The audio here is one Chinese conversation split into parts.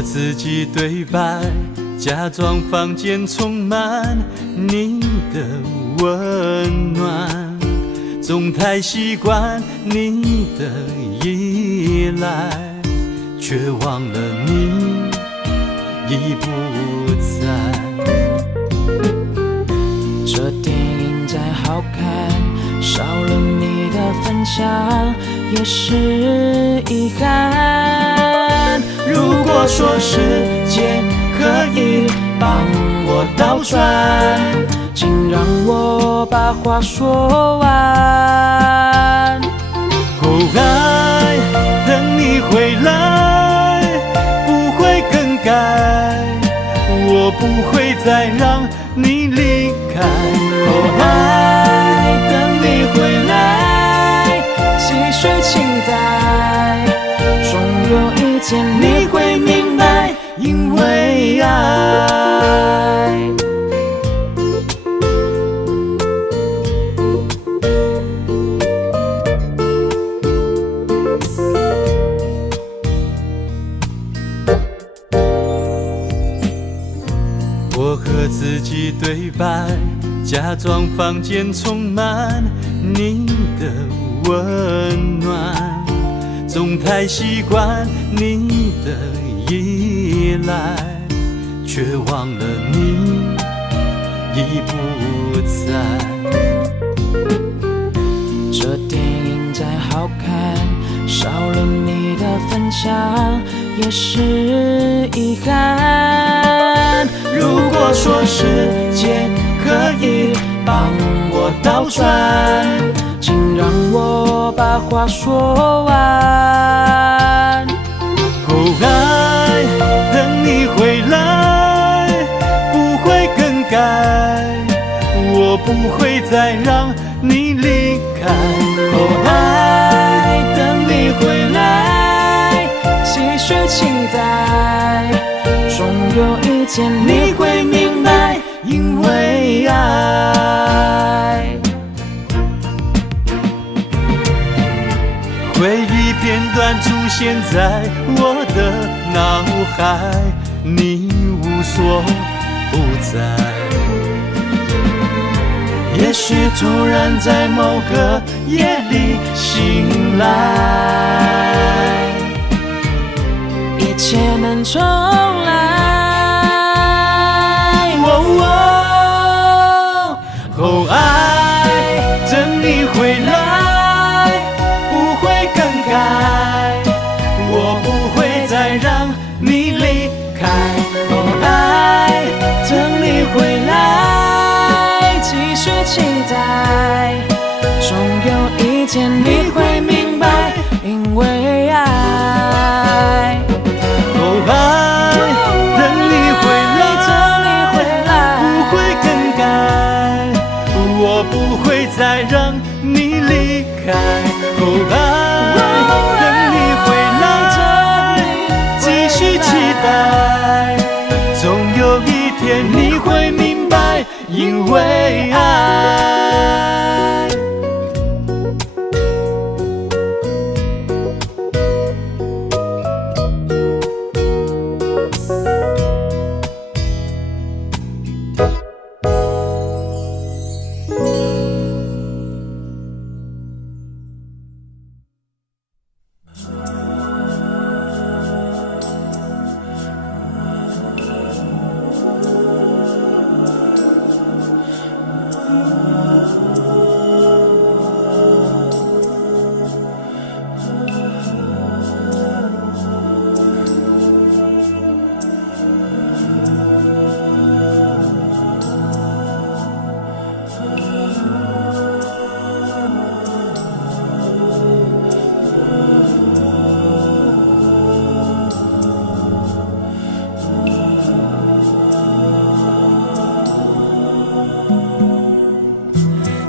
和自己对白，假装房间充满你的温暖，总太习惯你的依赖，却忘了你已不在。这电影再好看，少了你的分享也是遗憾。如果说时间可以帮我倒转，请让我把话说完。爱，等你回来，不会更改，我不会再让你离开。爱，等你回来，继续期待，终有一天你会明白，因为爱。我和自己对白，假装房间充满你的温暖，总太习惯你的依赖，却忘了你已不在。这电影再好看，少了你的分享也是遗憾。如果说时间可以帮我倒转，请让我把话说完。爱，等你回来，不会更改，我不会再让你离开。爱，等你回来，继续期待，终有一天你会明白，因为爱。回忆片段出现在我的脑海，你无所不在。也许突然在某个夜里醒来，一切能重来。爱，等你回来，不会更改，我不会再让你离开。爱，等你回来，继续期待，终有一天你会明白，因为爱。爱，等你回来，不会更改，我不会再让你离开。爱，等你回来，继续期待，总有一天你会明白，因为爱。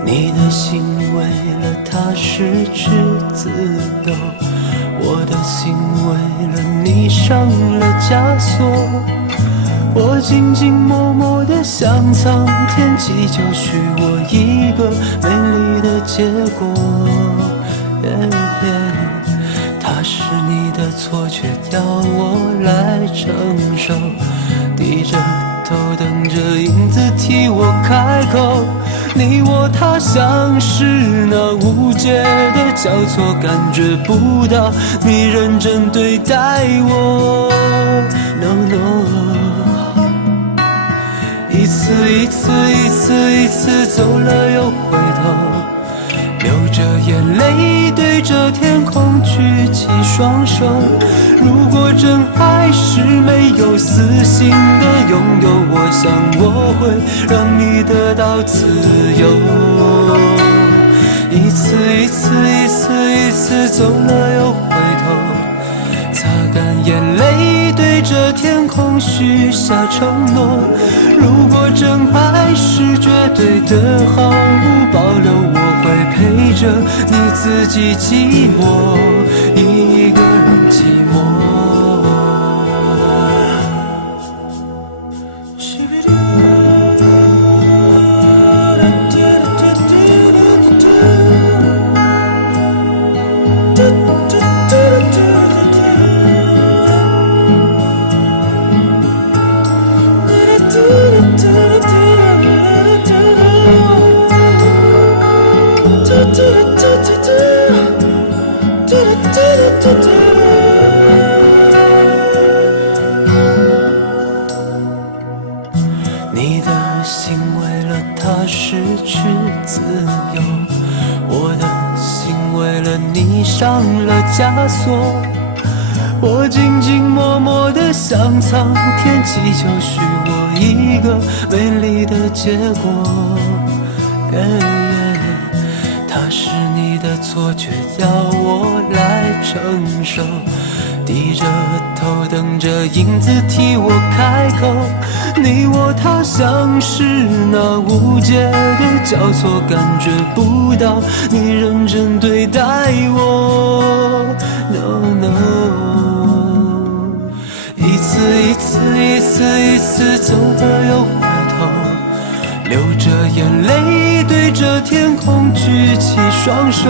你的心为了他失去自由，我的心为了你上了枷锁。我静静默默地向苍天祈求，许我一个美丽的结果。他是你的错，却要我来承受。低着头等着影子替我开口，你我他像是那无解的交错，感觉不到你认真对待我。No no， 一次一次一次一次走了又回头，流着眼泪对着天空举起双手。如果真爱是没有私心的拥有，我想我会让你得到自由。一次一次一次一次走了又回头，擦干眼泪对着天空许下承诺。如果真爱是绝对的毫无保留，我会陪着你自己寂寞，一个人寂寞。你的心为了他失去自由，我的心为了你上了枷锁。我静静默默地想苍天祈求，许我一个美丽的结果。它是你的错，却要我来承受。低着头等着影子替我开口，你我他像是那无解的交错，感觉不到你认真对待我。No no， 一次一次一次一次走了又回头，流着眼泪对着天空举起双手。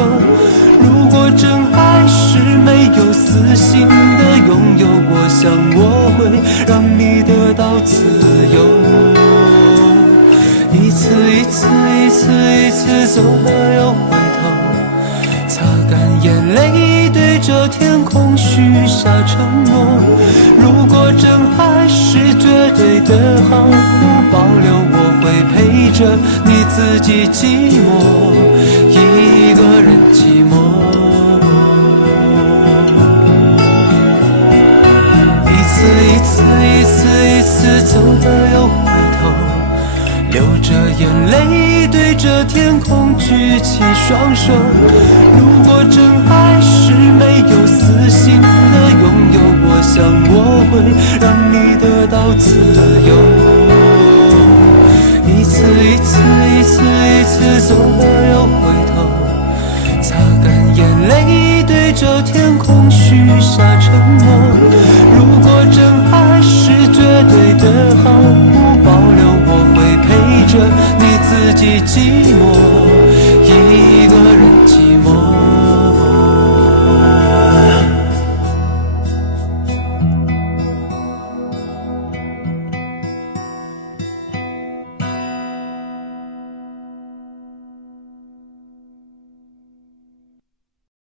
如果真爱是没有私心的拥有，我想我会让你得到自由。一次一次一次一次走了又回头，擦干眼泪对着天空许下承诺。如果真爱是绝对的毫无保留，我会陪着你自己寂寞，一个人寂寞。一次一次一次走了又回头，流着眼泪对着天空举起双手。如果真爱是没有私心的拥有，我想我会让你得到自由。一次一次一次一次走了又回头，擦干眼泪对着天空许下承诺。如果真爱是绝对的毫无保留，我会陪着你自己寂寞。